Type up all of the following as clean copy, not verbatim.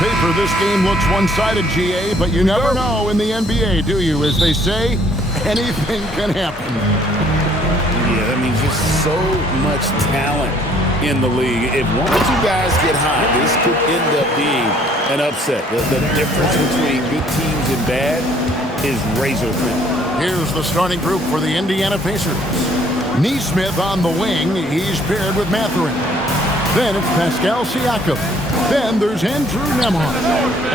paper, this game looks one-sided, GA, but you never know in the NBA, do you? As they say, anything can happen. Yeah, that means just so much talent in the league. If one or two guys get hot, this could end up being an upset. The difference between good teams and bad is razor thin. Here's the starting group for the Indiana Pacers. Nesmith on the wing. He's paired with Mathurin. Then it's Pascal Siakam. Then there's Andrew Nembhard.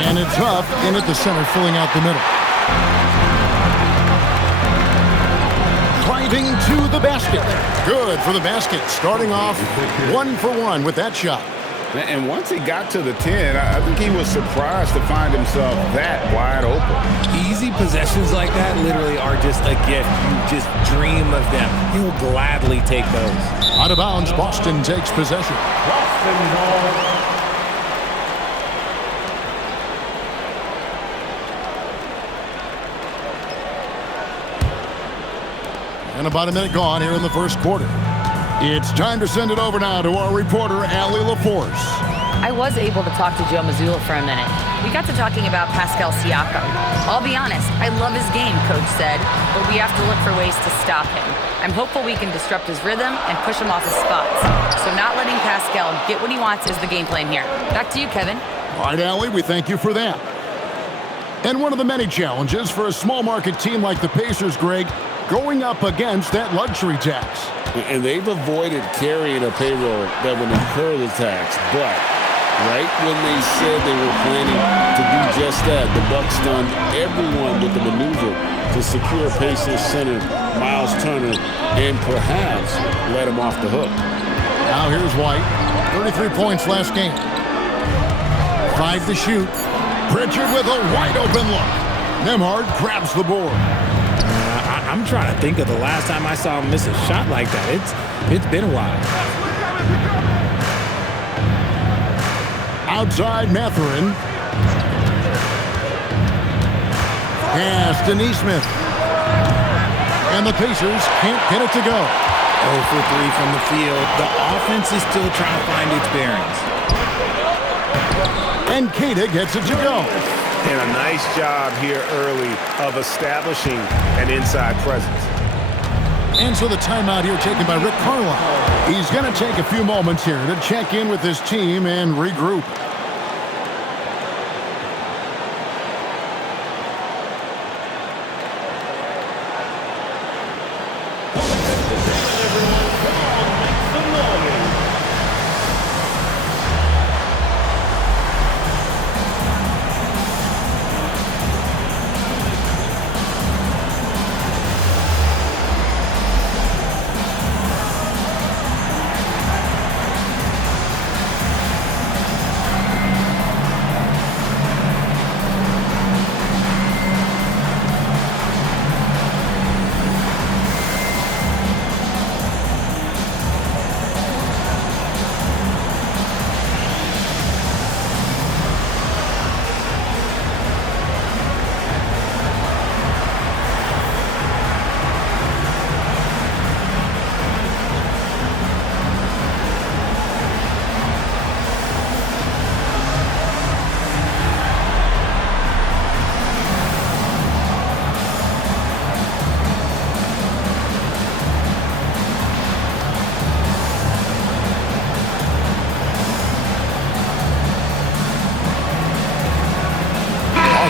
And it's Huff in at the center, filling out the middle. Driving to the basket. Good for the basket. Starting off 1 for 1 with that shot. And once he got to the 10, I think he was surprised to find himself that wide open. Easy possessions like that literally are just a gift. You just dream of them. He'll gladly take those. Out of bounds, Boston takes possession. And about a minute gone here in the first quarter. It's time to send it over now to our reporter, Allie LaForce. I was able to talk to Joe Mazzulla for a minute. We got to talking about Pascal Siakam. I'll be honest, I love his game, Coach said, but we have to look for ways to stop him. I'm hopeful we can disrupt his rhythm and push him off his spots. So not letting Pascal get what he wants is the game plan here. Back to you, Kevin. All right, Allie, we thank you for that. And one of the many challenges for a small market team like the Pacers, Greg, going up against that luxury tax. And they've avoided carrying a payroll that would incur the tax. But right when they said they were planning to do just that, the Bucks stunned everyone with the maneuver to secure Pacers center Miles Turner and perhaps let him off the hook. Now here's White. 33 points last game. 5 to shoot. Pritchard with a wide open look. Nembhard grabs the board. I'm trying to think of the last time I saw him miss a shot like that. It's been a while. Outside Mathurin. Pass to Nesmith. And the Pacers can't get it to go. 0 for 3 from the field. The offense is still trying to find its bearings. And Queta gets it to go. And a nice job here early of establishing an inside presence. And so the timeout here taken by Rick Carlisle. He's going to take a few moments here to check in with his team and regroup.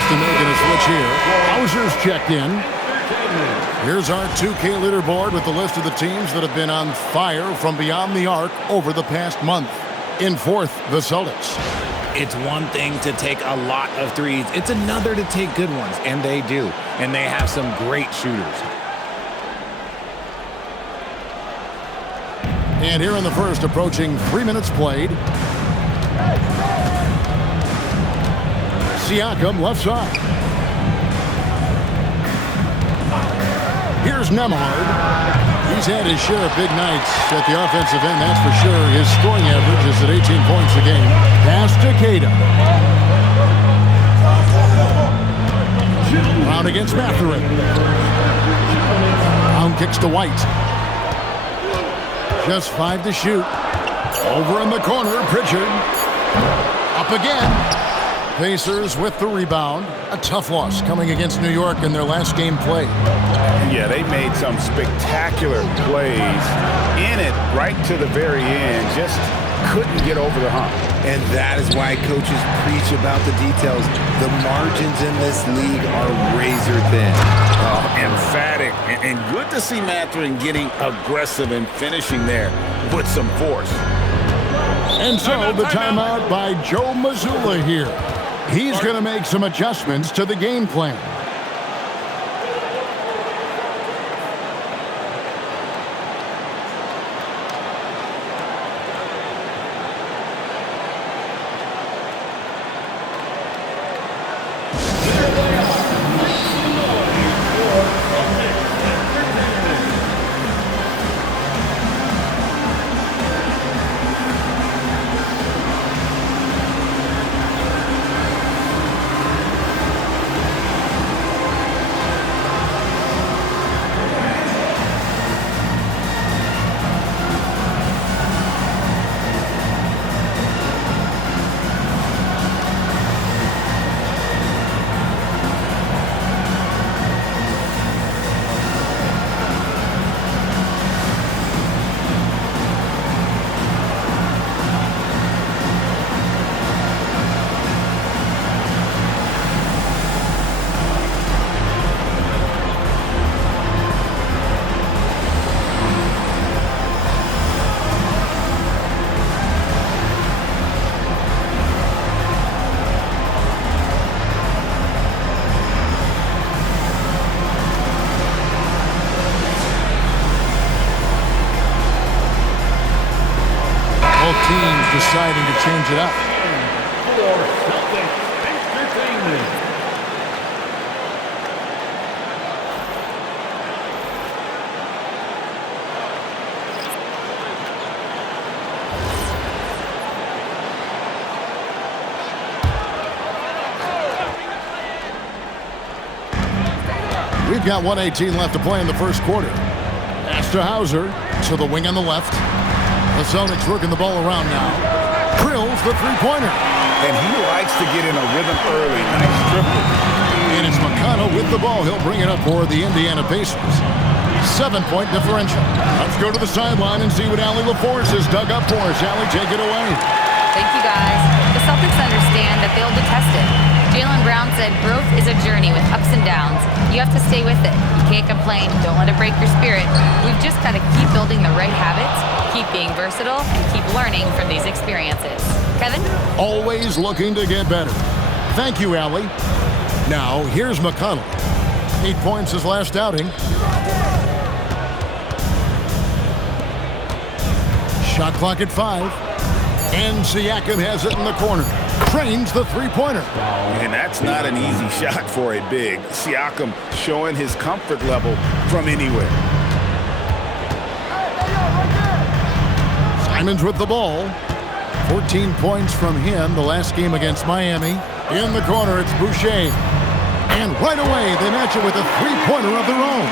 Making a switch here. Hauser's checked in. Here's our 2K leaderboard with the list of the teams that have been on fire from beyond the arc over the past month. In fourth, the Celtics. It's one thing to take a lot of threes. It's another to take good ones, and they do. And they have some great shooters. And here in the first, approaching 3 minutes played. Siakam left side. Here's Nembhard. He's had his share of big nights at the offensive end, that's for sure. His scoring average is at 18 points a game. Pass to Queta. Brown against Mathurin. Brown kicks to White. Just 5 to shoot. Over in the corner, Pritchard. Up again. Pacers with the rebound. A tough loss coming against New York in their last game played. Yeah, they made some spectacular plays in it right to the very end. Just couldn't get over the hump. And that is why coaches preach about the details. The margins in this league are razor thin. Emphatic. And good to see Mathurin getting aggressive and finishing there with some force. And so the timeout by Joe Mazzulla here. He's going to make some adjustments to the game plan. Teams deciding to change it up. We've got 1:18 left to play in the first quarter. Pass to Hauser to the wing on the left. The Celtics working the ball around now. Drills the three-pointer. And he likes to get in a rhythm early. Nice dribble. And it's McConnell with the ball. He'll bring it up for the Indiana Pacers. 7-point differential. Let's go to the sideline and see what Allie LaForce has dug up for us. Allie, take it away. Thank you, guys. The Celtics understand that they'll detest it. Jaylen Brown said growth is a journey with ups and downs. You have to stay with it. You can't complain. Don't let it break your spirit. We've just got to keep building the right habits, keep being versatile, and keep learning from these experiences. Kevin? Always looking to get better. Thank you, Allie. Now, here's McConnell. 8 points his last outing. Shot clock at 5. And Siakam has it in the corner. Trains the three-pointer. And that's not an easy shot for a big. Siakam showing his comfort level from anywhere. Simons with the ball. 14 points from him the last game against Miami. In the corner, it's Boucher. And right away, they match it with a three-pointer of their own.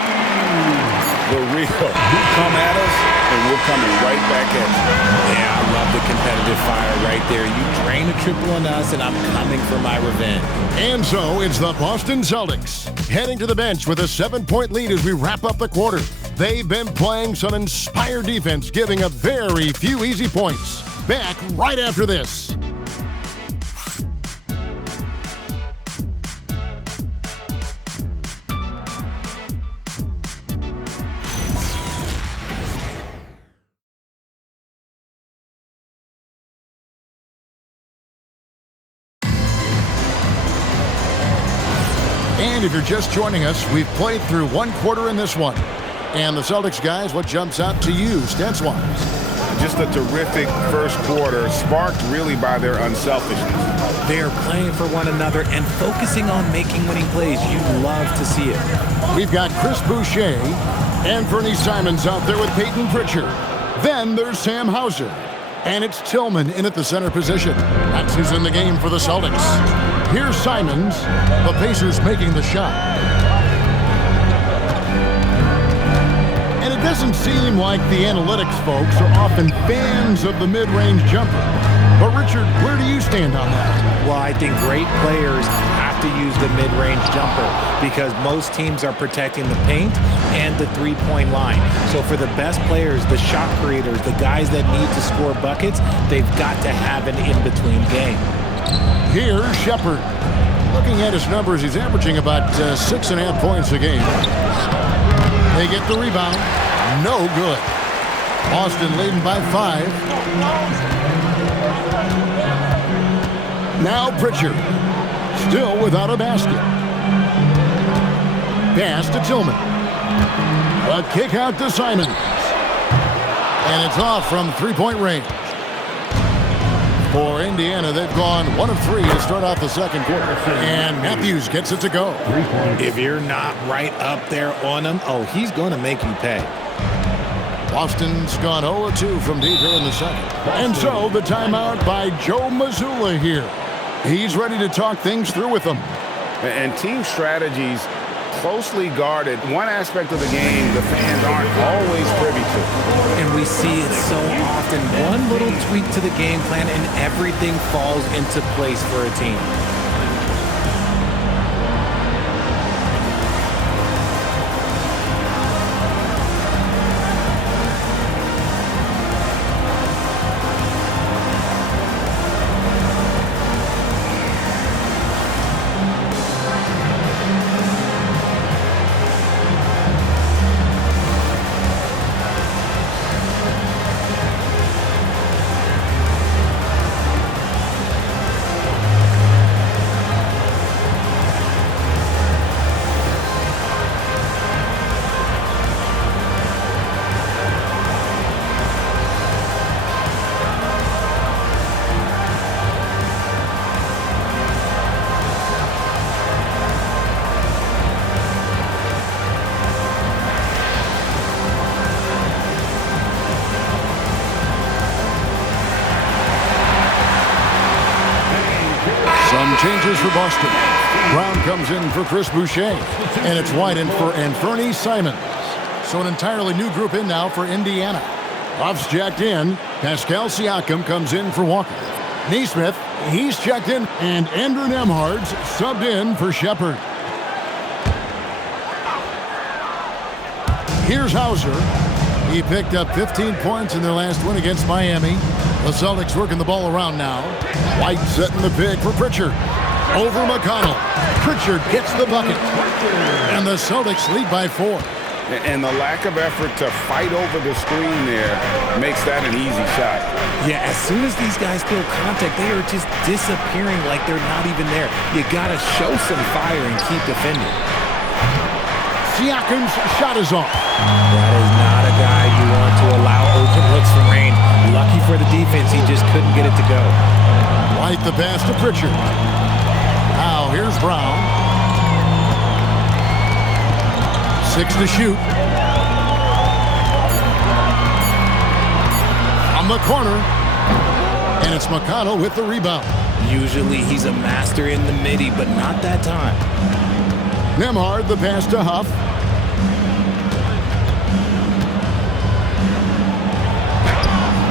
The real. You come at us, and we're coming right back at you. Yeah, I love the competitive fire right there. You drain a triple on us, and I'm coming for my revenge. And so it's the Boston Celtics heading to the bench with a 7-point lead as we wrap up the quarter. They've been playing some inspired defense, giving up very few easy points. Back right after this. And if you're just joining us, we've played through one quarter in this one. And the Celtics guys, what jumps out to you, stats-wise? Just a terrific first quarter, sparked really by their unselfishness. They are playing for one another and focusing on making winning plays. You love to see it. We've got Chris Boucher and Fernie Simons out there with Peyton Pritchard. Then there's Sam Hauser. And it's Tillman in at the center position. That's who's in the game for the Celtics. Here's Simons. The Pacers making the shot. And it doesn't seem like the analytics folks are often fans of the mid-range jumper. But Richard, where do you stand on that? Well, I think great players have to use the mid-range jumper because most teams are protecting the paint and the three-point line. So for the best players, the shot creators, the guys that need to score buckets, they've got to have an in-between game. Here's Shepherd. Looking at his numbers, he's averaging about 6.5 points a game. They get the rebound. No good. Boston leading by 5. Now Pritchard. Still without a basket. Pass to Tillman. A kick out to Simons. And it's off from three-point range. For Indiana, they've gone 1 of 3 to start off the second quarter. And Matthews gets it to go. If you're not right up there on him, oh, he's going to make you pay. Boston's gone 0 of 2 from deep here in the second. And so the timeout by Joe Mazzulla here. He's ready to talk things through with them. And team strategies closely guarded. One aspect of the game the fans aren't always privy to. And we see it so often. One little tweak to the game plan and everything falls into place for a team. Some changes for Boston. Brown comes in for Chris Boucher. And it's White in for Anfernee Simons. So an entirely new group in now for Indiana. Buff's checked in. Pascal Siakam comes in for Walker. Neesmith, he's checked in. And Andrew Nembhard's subbed in for Shepherd. Here's Hauser. He picked up 15 points in their last win against Miami. The Celtics working the ball around now. White setting the pick for Pritchard. Over McConnell. Pritchard gets the bucket. And the Celtics lead by 4. And the lack of effort to fight over the screen there makes that an easy shot. Yeah, as soon as these guys feel contact, they are just disappearing like they're not even there. You got to show some fire and keep defending. Siakam's shot is off. That is not a guy you want to allow open looks from Rain. Lucky for the defense, he just couldn't get it to go. White the pass to Pritchard. Now here's Brown. 6 to shoot. From the corner. And it's McConnell with the rebound. Usually he's a master in the midi, but not that time. Nembhard the pass to Huff.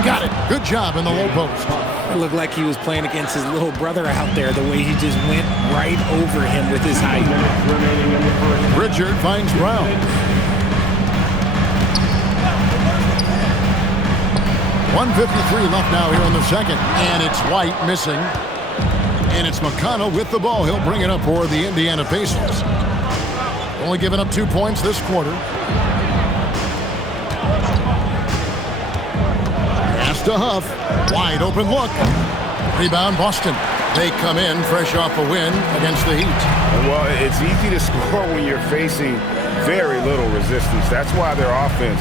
Got it. Good job in the low post. It looked like he was playing against his little brother out there, the way he just went right over him with his height. Pritchard finds Brown. .153 left now here in the second. And it's White missing. And it's McConnell with the ball. He'll bring it up for the Indiana Pacers. Only giving up 2 points this quarter. Pass to Huff. Wide open look. Rebound Boston. They come in fresh off a win against the Heat. Well, it's easy to score when you're facing very little resistance. That's why their offense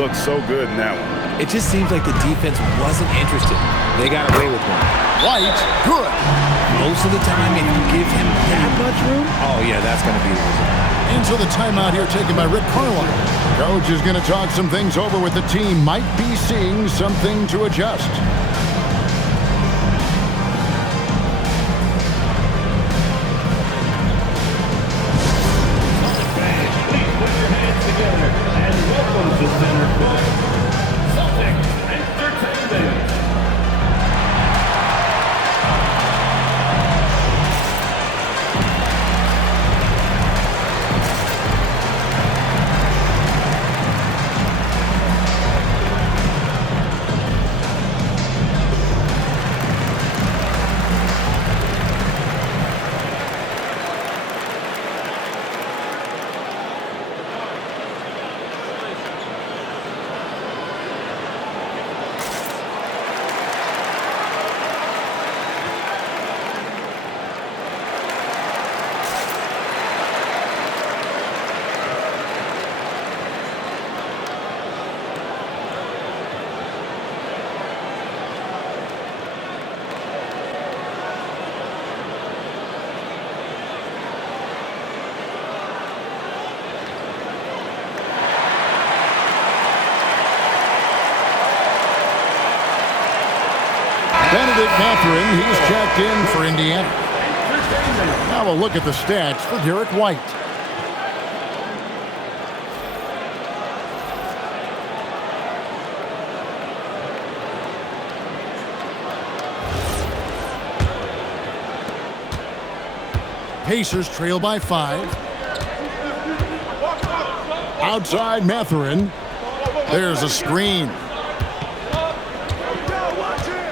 looks so good in that one. It just seems like the defense wasn't interested. They got away with one. White, good. Most of the time, if you give him that much room, oh yeah, that's going to be the result. Into the timeout here taken by Rick Carlisle. Coach is going to talk some things over with the team. Might be seeing something to adjust. Please put your hands together and welcome to Center Court, Celtics Entertainment. Mathurin, he's checked in for Indiana. Now we'll look at the stats for Derek White. Pacers trail by 5. Outside Mathurin. There's a screen.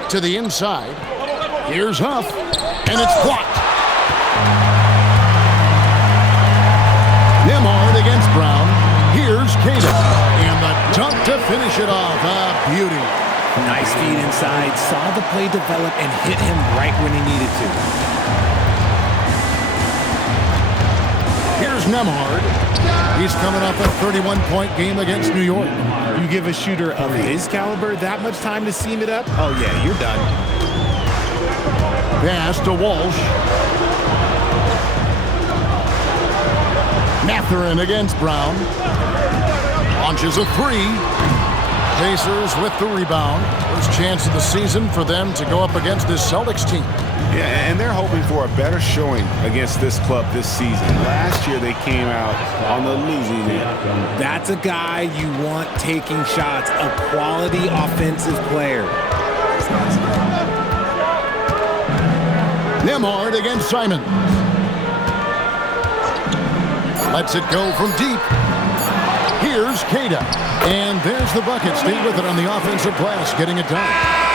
To the inside. Here's Huff. And it's blocked. Nembhard against Brown. Here's Queta. And the dunk to finish it off. A beauty. Nice feed inside. Saw the play develop and hit him right when he needed to. Here's Nembhard. He's coming off a 31-point game against New York. You give a shooter of his caliber that much time to seam it up? Oh, yeah, you're done. Pass to Walsh. Mathurin against Brown. Launches a 3. Pacers with the rebound. First chance of the season for them to go up against this Celtics team. Yeah, and they're hoping for a better showing against this club this season. Last year they came out on the losing end. That's a guy you want taking shots, a quality offensive player. Nembhard against Simon. Lets it go from deep. Here's Queta. And there's the bucket. Stay with it on the offensive glass, getting it done.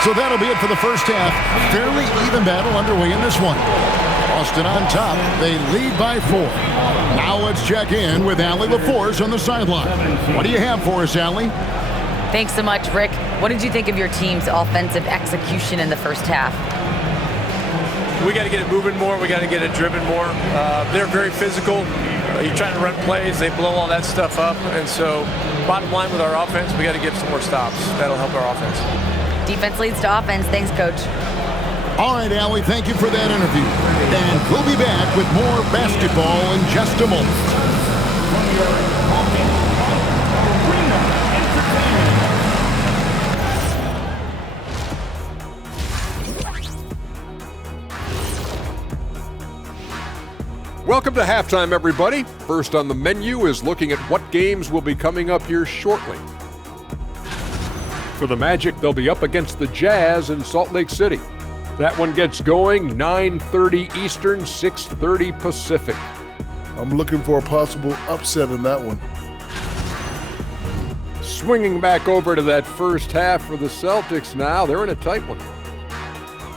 So that'll be it for the first half. Fairly even battle underway in this one. Boston on top. They lead by 4. Now let's check in with Allie LaForce on the sideline. What do you have for us, Allie? Thanks so much, Rick. What did you think of your team's offensive execution in the first half? We got to get it moving more. We got to get it driven more. They're very physical. You're trying to run plays. They blow all that stuff up. And so bottom line with our offense, we got to get some more stops. That'll help our offense. Defense leads to offense. Thanks, Coach. All right, Allie, thank you for that interview. And we'll be back with more basketball in just a moment. Welcome to halftime, everybody. First on the menu is looking at what games will be coming up here shortly. For the Magic, they'll be up against the Jazz in Salt Lake City. That one gets going 9:30 Eastern, 6:30 Pacific. I'm looking for a possible upset in that one. Swinging back over to that first half for the Celtics now. They're in a tight one.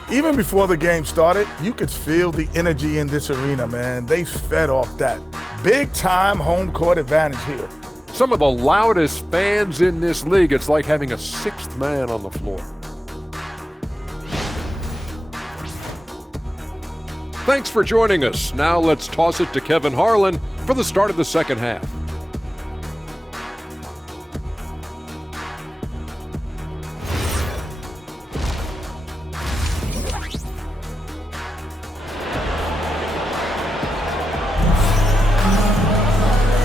Even before the game started, you could feel the energy in this arena, man. They fed off that. Big-time home court advantage here. Some of the loudest fans in this league. It's like having a sixth man on the floor. Thanks for joining us. Now let's toss it to Kevin Harlan for the start of the second half.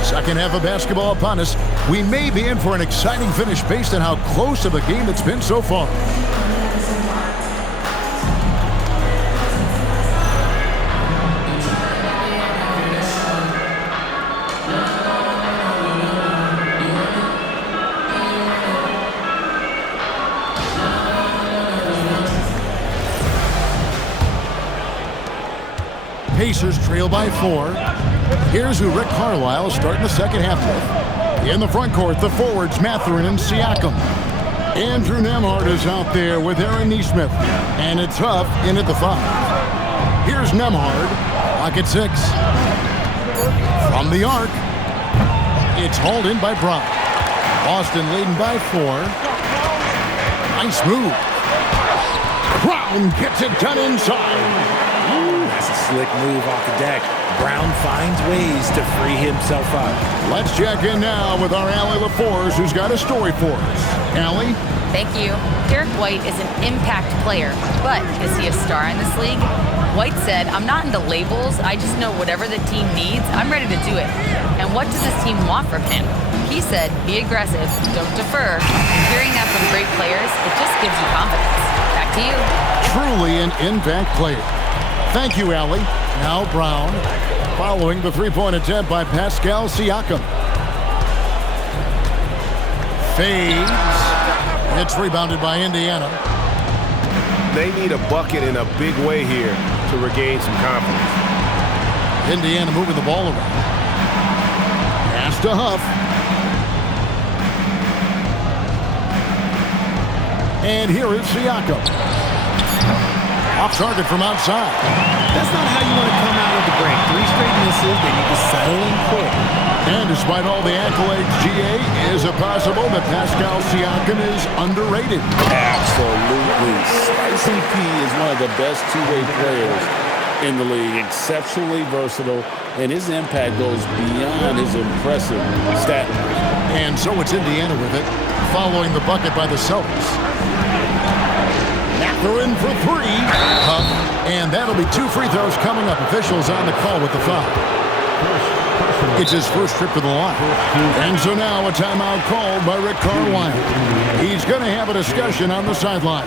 Second half of basketball upon us. We may be in for an exciting finish based on how close of a game it's been so far. Pacers trail by 4. Here's who Rick Carlisle is starting the second half with. In the front court, the forwards Mathurin and Siakam. Andrew Nembhard is out there with Aaron Nesmith. And it's Huff in at the 5. Here's Nembhard, clock at 6. From the arc, it's hauled in by Brown. Boston leading by 4. Nice move. Brown gets it done inside. That's a slick move off the deck. Brown finds ways to free himself up. Let's check in now with our Allie LaForce, who's got a story for us. Allie? Thank you. Derek White is an impact player, but is he a star in this league? White said, "I'm not into labels. I just know whatever the team needs, I'm ready to do it. And what does this team want from him?" He said, "Be aggressive, don't defer." Hearing that from great players, it just gives you confidence. Back to you. Truly an impact player. Thank you, Allie. Now Brown, following the three-point attempt by Pascal Siakam. Fades. It's rebounded by Indiana. They need a bucket in a big way here to regain some confidence. Indiana moving the ball around. Pass to Huff. And here is Siakam. Off target from outside. That's not how you want to come out of the break. 3 straight misses. They need to settle in quick. And despite all the accolades, GA, is it possible that Pascal Siakam is underrated? Absolutely. Spicy P is one of the best two-way players in the league. Exceptionally versatile, and his impact goes beyond his impressive stat line. And so it's Indiana with it, following the bucket by the Celtics. They're in for 3. Huff, and that'll be 2 free throws coming up. Officials on the call with the foul. It's his first trip to the line. And so now a timeout called by Rick Carlisle. He's going to have a discussion on the sideline.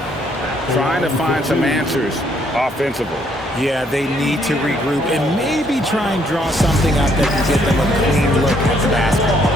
Trying to find some answers offensively. Yeah, they need to regroup and maybe try and draw something up that can get them a clean look at the basketball.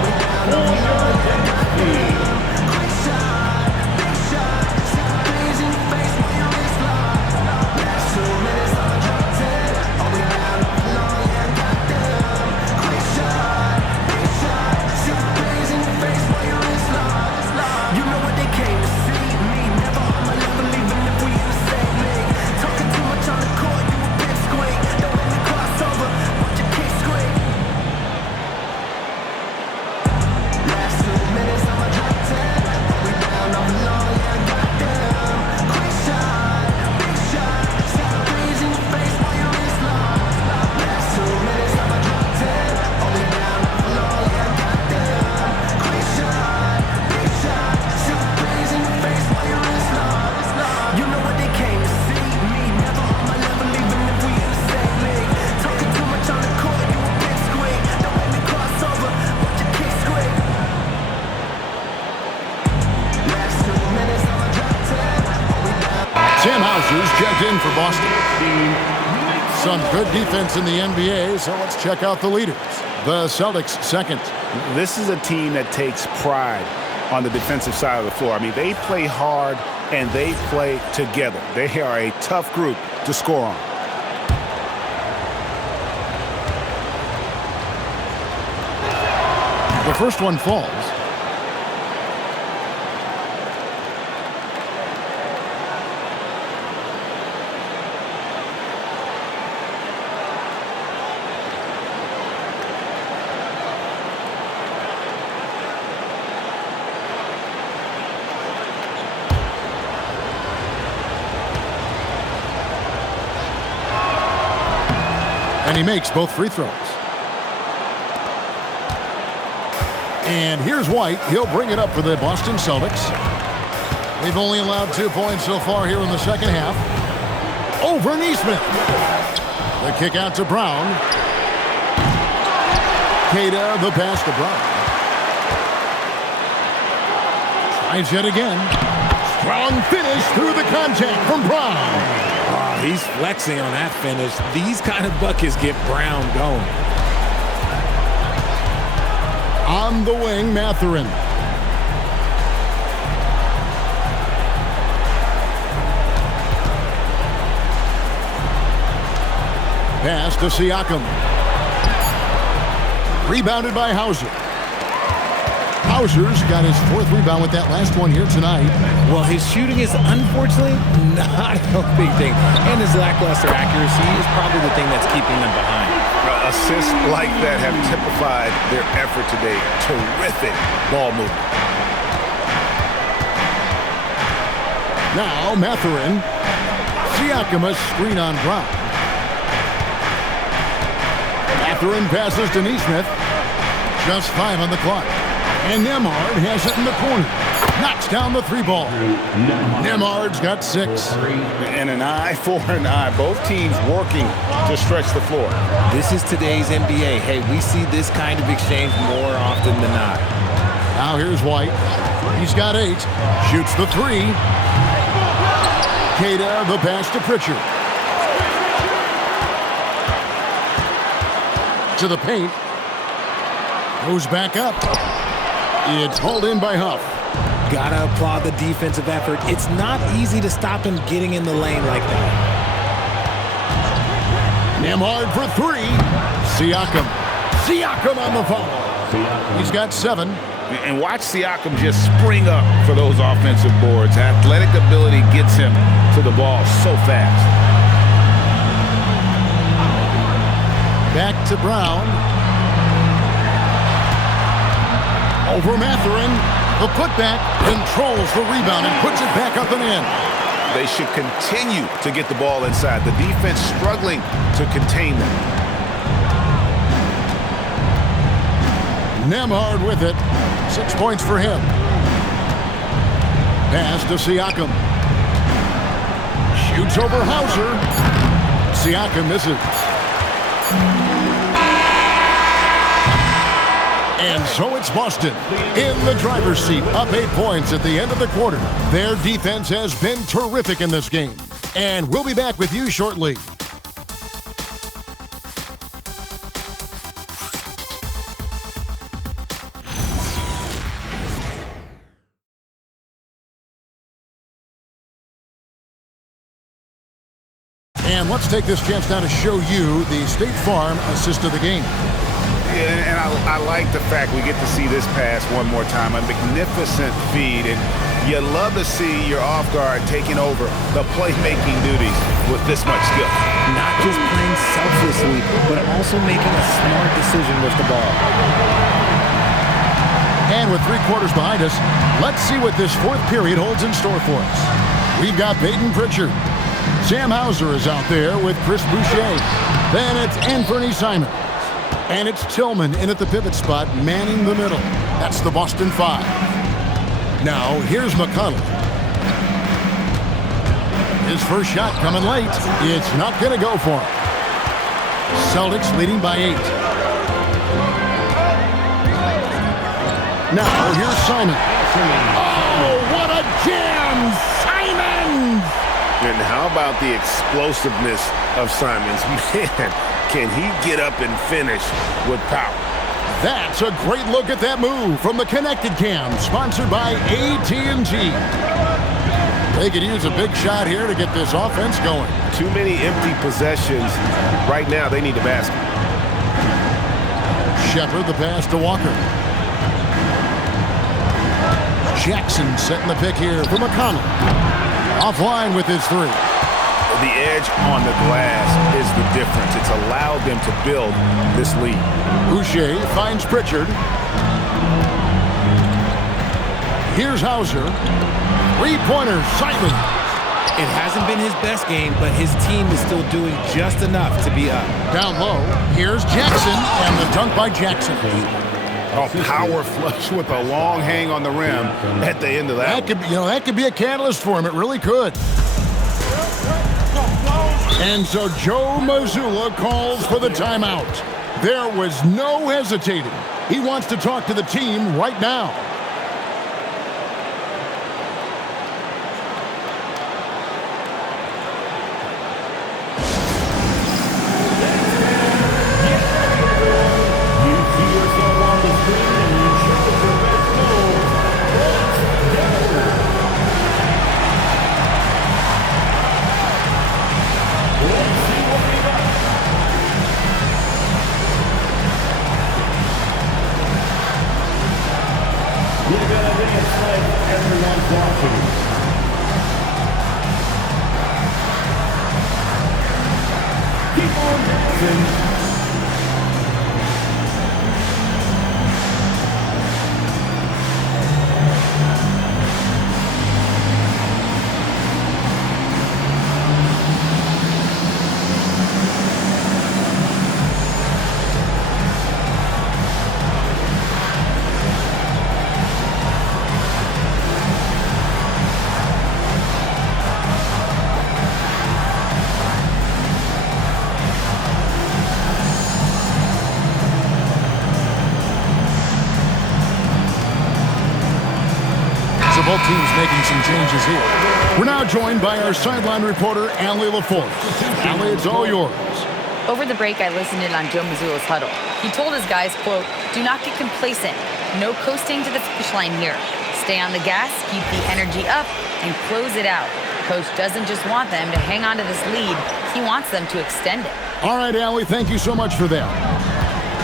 Checked in for Boston. Some good defense in the NBA, so let's check out the leaders. The Celtics second. This is a team that takes pride on the defensive side of the floor. I mean, they play hard and they play together. They are a tough group to score on. The first one falls. And he makes both free throws. And here's White. He'll bring it up for the Boston Celtics. They've only allowed 2 points so far here in the second half. Over Neesmith. The kick out to Brown. Queta, the pass to Brown. Tries yet again. Strong finish through the contact from Brown. He's flexing on that finish. These kind of buckets get Brown going. On the wing, Mathurin. Pass to Siakam. Rebounded by Hauser. Hauser's got his 4th rebound with that last one here tonight. Well, his shooting is unfortunately not a big thing. And his lackluster accuracy is probably the thing that's keeping them behind. Assists like that have typified their effort today. Terrific ball movement. Now Mathurin. Siakam a screen on Brown. Mathurin passes to Neesmith. Just 5 on the clock. And Nembhard has it in the corner. Knocks down the 3 ball. Nembhard's got 6. And an eye for an eye. Both teams working to stretch the floor. This is today's NBA. Hey, we see this kind of exchange more often than not. Now here's White. He's got 8. Shoots the 3. Queta, the pass to Pritchard. To the paint. Goes back up. It's hauled in by Huff. Gotta applaud the defensive effort. It's not easy to stop him getting in the lane like that. Nembhard for three. Siakam. Siakam on the follow. He's got 7. And watch Siakam just spring up for those offensive boards. Athletic ability gets him to the ball so fast. Back to Brown. Over Mathurin. The putback controls the rebound and puts it back up and in. They should continue to get the ball inside. The defense struggling to contain them. Nembhard with it. 6 points for him. Pass to Siakam. Shoots over Hauser. Siakam misses. And so it's Boston in the driver's seat, up 8 points at the end of the quarter. Their defense has been terrific in this game. And we'll be back with you shortly. And let's take this chance now to show you the State Farm assist of the game. Yeah, and I like the fact we get to see this pass one more time. A magnificent feed, and you love to see your off guard taking over the playmaking duties with this much skill. Not just playing selflessly, but also making a smart decision with the ball. And with 3 quarters behind us, let's see what this 4th period holds in store for us. We've got Peyton Pritchard. Sam Hauser is out there with Chris Boucher. Then it's Anthony Simon. And it's Tillman in at the pivot spot, manning the middle. That's the Boston 5. Now, here's McConnell. His first shot coming late. It's not going to go for him. Celtics leading by 8. Now, here's Simon. Oh, what a jam! Simon! And how about the explosiveness of Simons? Man, can he get up and finish with power? That's a great look at that move from the Connected Cam, sponsored by AT&T. They could use a big shot here to get this offense going. Too many empty possessions. Right now, they need a basket. Shepard, the pass to Walker. Jackson setting the pick here for McConnell. Offline with his 3. The edge on the glass is the difference. It's allowed them to build this lead. Boucher finds Pritchard. Here's Hauser. 3-pointer, Simon. It hasn't been his best game, but his team is still doing just enough to be up. Down low, here's Jackson, and the dunk by Jackson. A power flush with a long hang on the rim at the end of that. That could be a catalyst for him. It really could. And so Joe Mazzulla calls for the timeout. There was no hesitating. He wants to talk to the team right now. Both teams making some changes here. We're now joined by our sideline reporter, Allie LaForce. Allie, it's all yours. Over the break, I listened in on Joe Mazzulla's huddle. He told his guys, quote, "Do not get complacent. No coasting to the finish line here. Stay on the gas, keep the energy up, and close it out." Coach doesn't just want them to hang on to this lead. He wants them to extend it. All right, Allie, thank you so much for that.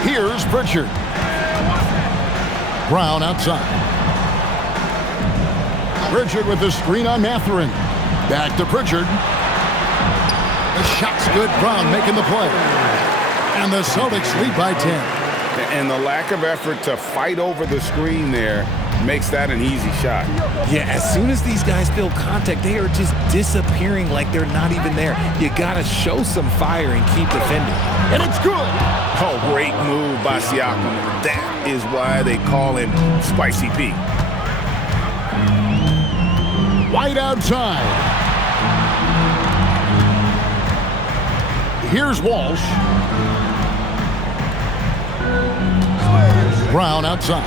Here's Pritchard. Brown outside. Pritchard with the screen on Mathurin. Back to Pritchard. The shot's good. Brown making the play. And the Celtics lead by 10. And the lack of effort to fight over the screen there makes that an easy shot. Yeah, as soon as these guys feel contact, they are just disappearing like they're not even there. You got to show some fire and keep defending. And it's good. Oh, great move by Siakam. That is why they call him Spicy Pete. White outside. Here's Walsh. Brown outside.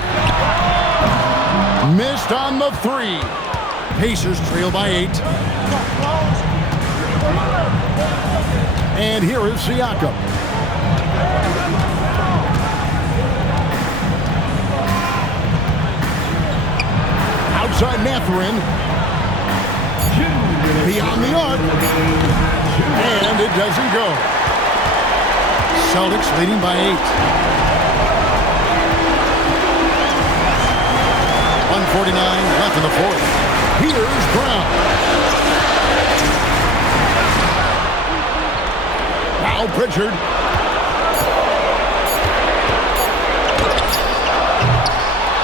Missed on the three. Pacers trail by 8. And here is Siakam. Outside Mathurin. Beyond the arc. And it doesn't go. Celtics leading by 8. 1:49 left in the fourth. Here's Brown. Now Pritchard.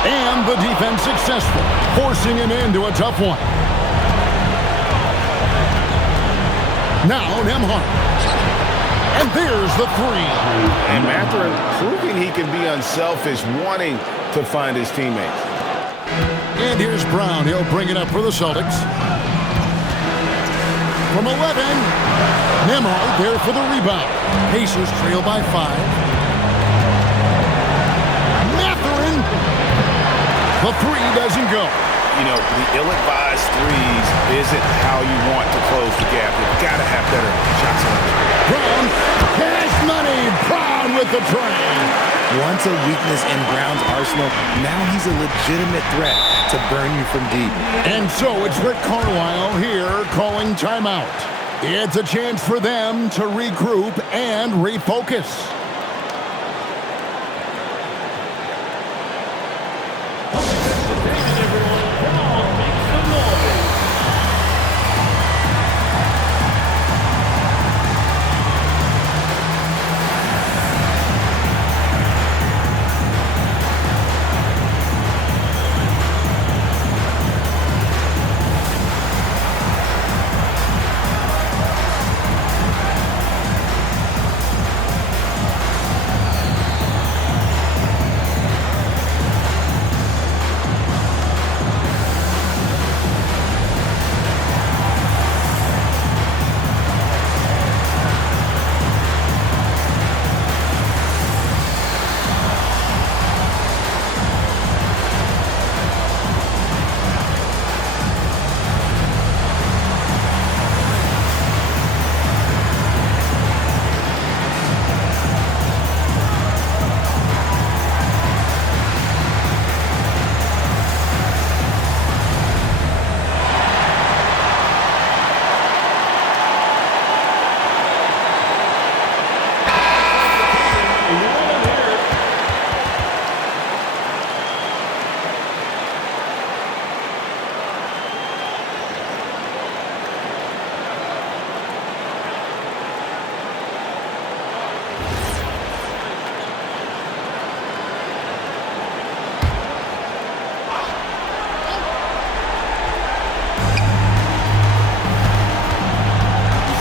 And the defense successful, forcing him into a tough one. Now Nembhard. And there's the three. And Mathurin proving he can be unselfish, wanting to find his teammates. And here's Brown. He'll bring it up for the Celtics. From 11, Nembhard there for the rebound. Pacers trail by 5. Mathurin. The three doesn't go. You know, the ill-advised threes isn't how you want to close the gap. You've got to have better shot selection. Brown, cash money. Brown with the train. Once a weakness in Brown's arsenal, now he's a legitimate threat to burn you from deep. And so it's Rick Carlisle here calling timeout. It's a chance for them to regroup and refocus.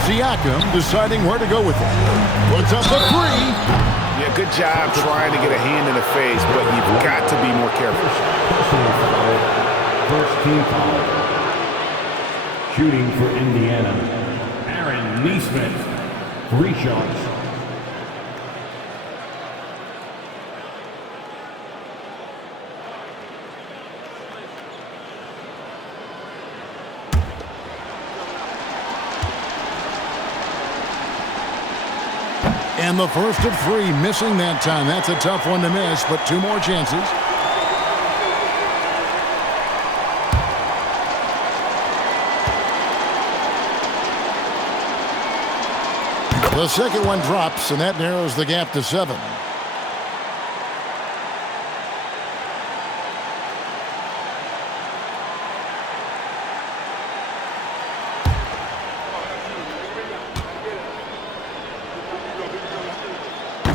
Siakam deciding where to go with it. Puts up the three. Yeah, good job trying to get a hand in the face, but you've got to be more careful. First team foul. Shooting for Indiana, Aaron Nesmith. 3 shots. And the first of 3, missing that time. That's a tough one to miss, but 2 more chances. The second one drops, and that narrows the gap to 7.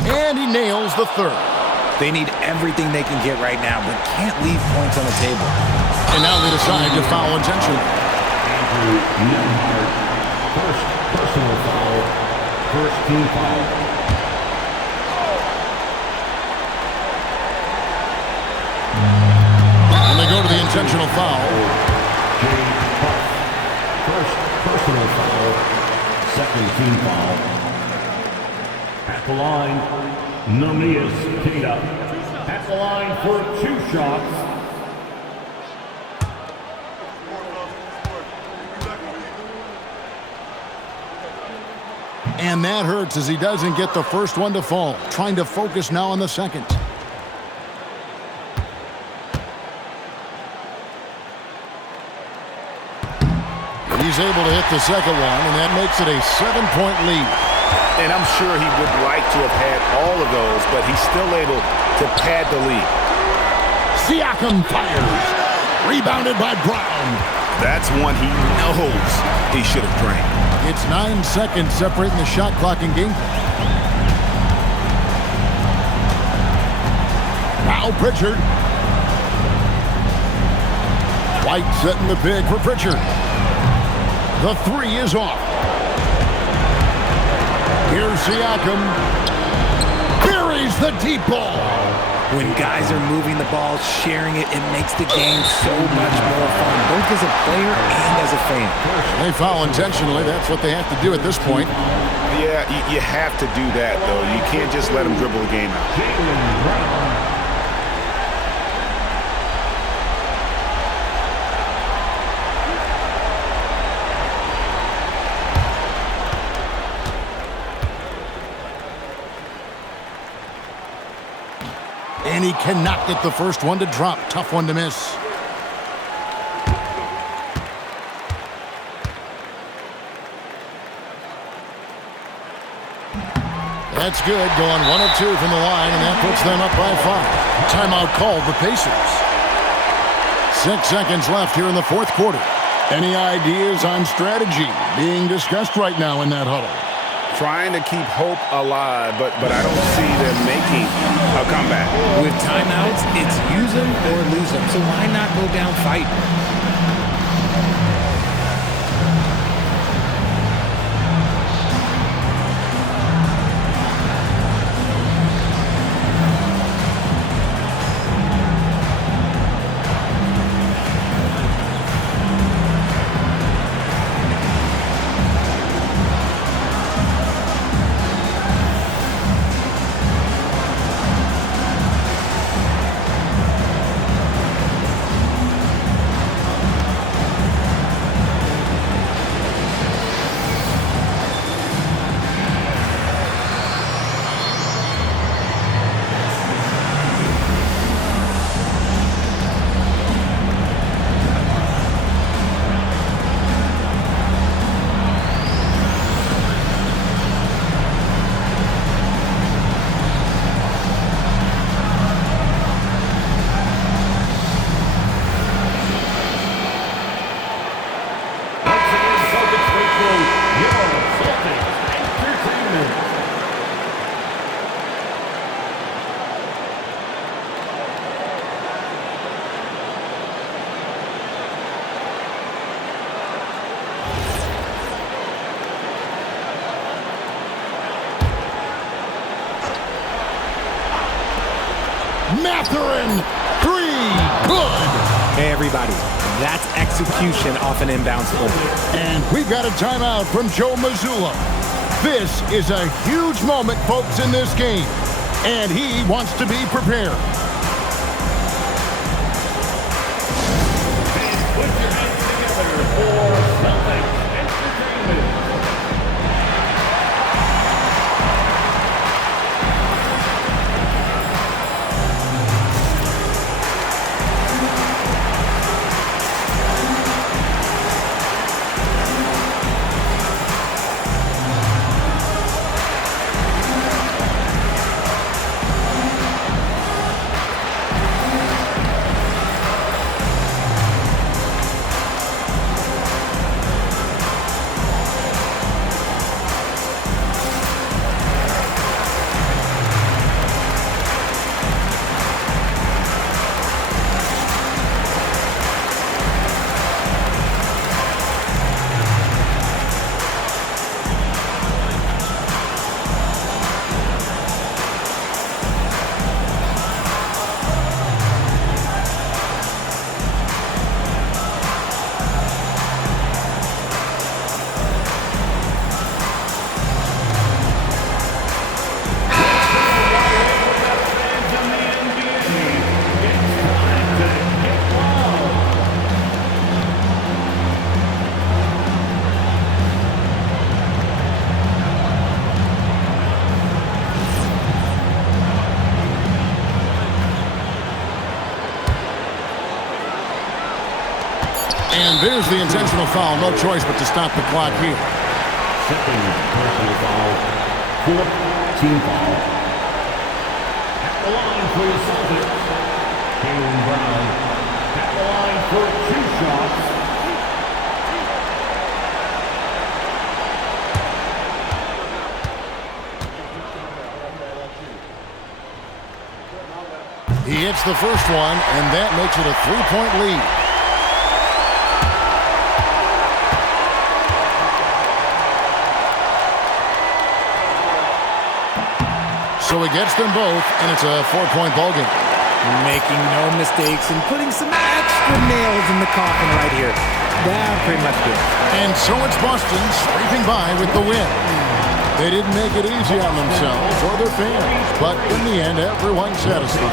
And he nails the third. They need everything they can get right now, but can't leave points on the table. And now they decide to foul intentionally. Andrew Nembhard, first personal foul, first team foul. And they go to the intentional foul. James Buff, first personal foul, second team foul. At the line, Namias Queta. At the line for 2 shots. And that hurts as he doesn't get the first one to fall. Trying to focus now on the second. He's able to hit the second one, and that makes it a 7-point lead. And I'm sure he would like to have had all of those, but he's still able to pad the lead. Siakam fires. Rebounded by Brown. That's one he knows he should have drained. It's 9 seconds separating the shot clock and game. Now Pritchard. White setting the pick for Pritchard. The 3 is off. Here's Siakam. Buries the deep ball. When guys are moving the ball, sharing it, it makes the game so much more fun, both as a player and as a fan. They foul intentionally. That's what they have to do at this point. Yeah, you have to do that, though. You can't just let them dribble the game out. Jaylen Brown. And he cannot get the first one to drop. Tough one to miss. That's good. Going 1 of 2 from the line, and that puts them up by 5. Timeout called the Pacers. 6 seconds left here in the 4th quarter. Any ideas on strategy being discussed right now in that huddle? Trying to keep hope alive, but I don't see them making a comeback. With timeouts, it's use them or lose them. So why not go down fighting? Mathurin, 3, good. Hey, everybody, that's execution off an inbounds play. And we've got a timeout from Joe Mazzulla. This is a huge moment, folks, in this game, and he wants to be prepared. Put your hands together for Celtics Entertainment. intentional foul. No choice but to stop the clock here. Second personal foul. Fourth team foul. At the line for the Celtics, Jaylen Brown. At the line for 2 shots. He hits the first one, and that makes it a 3-point lead. So he gets them both, and it's a 4-point ball game. Making no mistakes and putting some extra nails in the coffin right here. That pretty much did. And so it's Boston scraping by with the win. They didn't make it easy on themselves or their fans, but in the end, everyone's satisfied.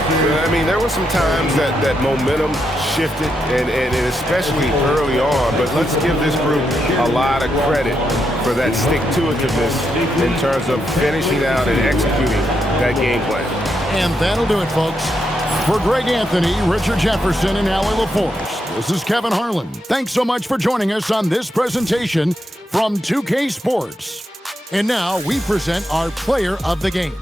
I mean, there were some times that momentum shifted, and especially early on, but let's give this group a lot of credit for that stick-to-itiveness in terms of finishing out and executing that game plan. And that'll do it, folks. For Greg Anthony, Richard Jefferson, and Allie LaForce, this is Kevin Harlan. Thanks so much for joining us on this presentation from 2K Sports. And now we present our player of the game.